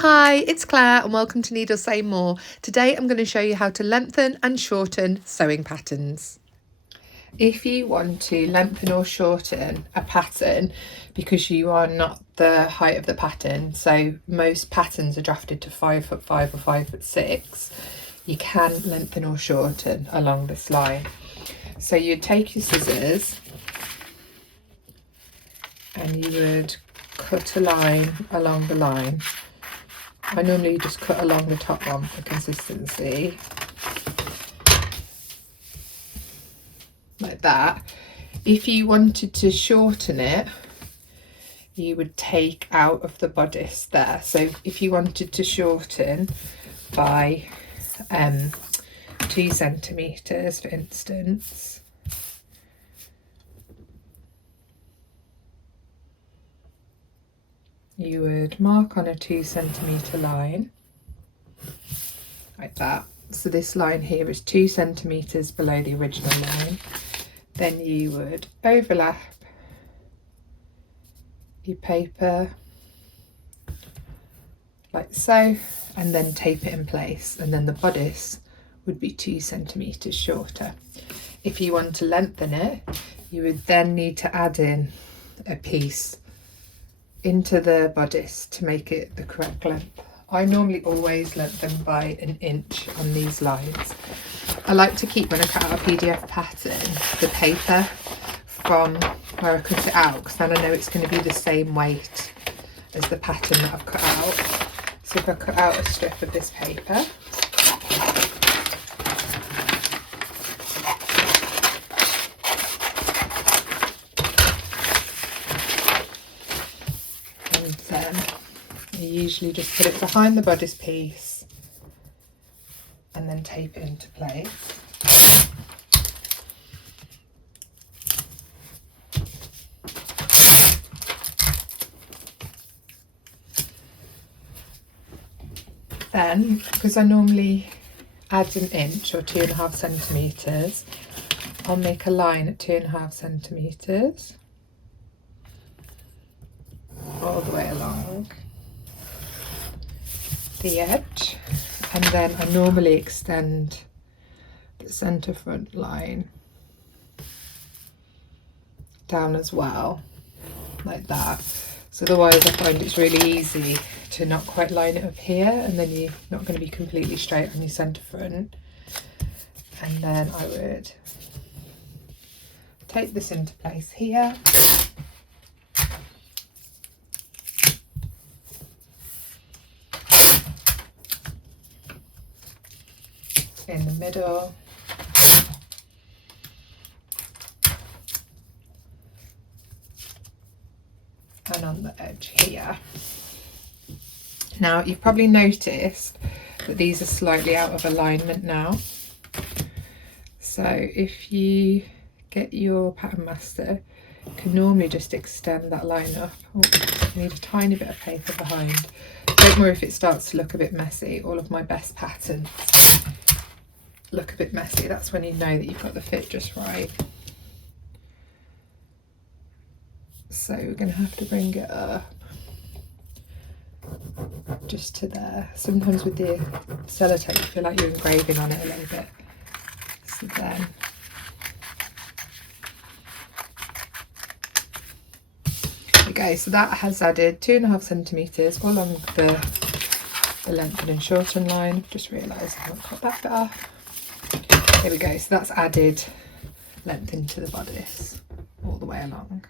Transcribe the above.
Hi, it's Claire and welcome to Needle Say More. Today I'm going to show you how to lengthen and shorten sewing patterns. If you want to lengthen or shorten a pattern because you are not the height of the pattern, so most patterns are drafted to 5'5" or 5'6", you can lengthen or shorten along this line. So you'd take your scissors and you would cut a line along the line. I normally just cut along the top one for consistency, like that. If you wanted to shorten it, you would take out of the bodice there. So if you wanted to shorten by 2 centimetres, for instance, you would mark on a 2 centimetre line, like that. So this line here is 2 centimetres below the original line. Then you would overlap your paper like so, and then tape it in place, and then the bodice would be 2 centimetres shorter. If you want to lengthen it, you would then need to add in a piece into the bodice to make it the correct length. I normally always lengthen by 1 inch on these lines. I like to keep, when I cut out a PDF pattern, the paper from where I cut it out, because then I know it's going to be the same weight as the pattern that I've cut out. So if I cut out a strip of this paper, you usually just put it behind the bodice piece and then tape it into place. Then, because I normally add 1 inch or 2.5 centimetres, I'll make a line at 2.5 centimetres all the way along the edge, and then I normally extend the centre front line down as well, like that. So otherwise I find it's really easy to not quite line it up here, and then you're not going to be completely straight on your centre front. And then I would take this into place here, in the middle, and on the edge here. Now you've probably noticed that these are slightly out of alignment now. So if you get your pattern master, you can normally just extend that line up. Oh, I need a tiny bit of paper behind. Don't worry if it starts to look a bit messy. All of my best patterns look a bit messy. That's when you know that you've got the fit just right. So we're going to have to bring it up just to there. Sometimes with the sellotape you feel like you're engraving on it a little bit. So then there we go. So that has added 2.5 centimetres along the lengthen and shorten line. Just realised I haven't cut that bit off. Here we go, so that's added length into the bodice all the way along.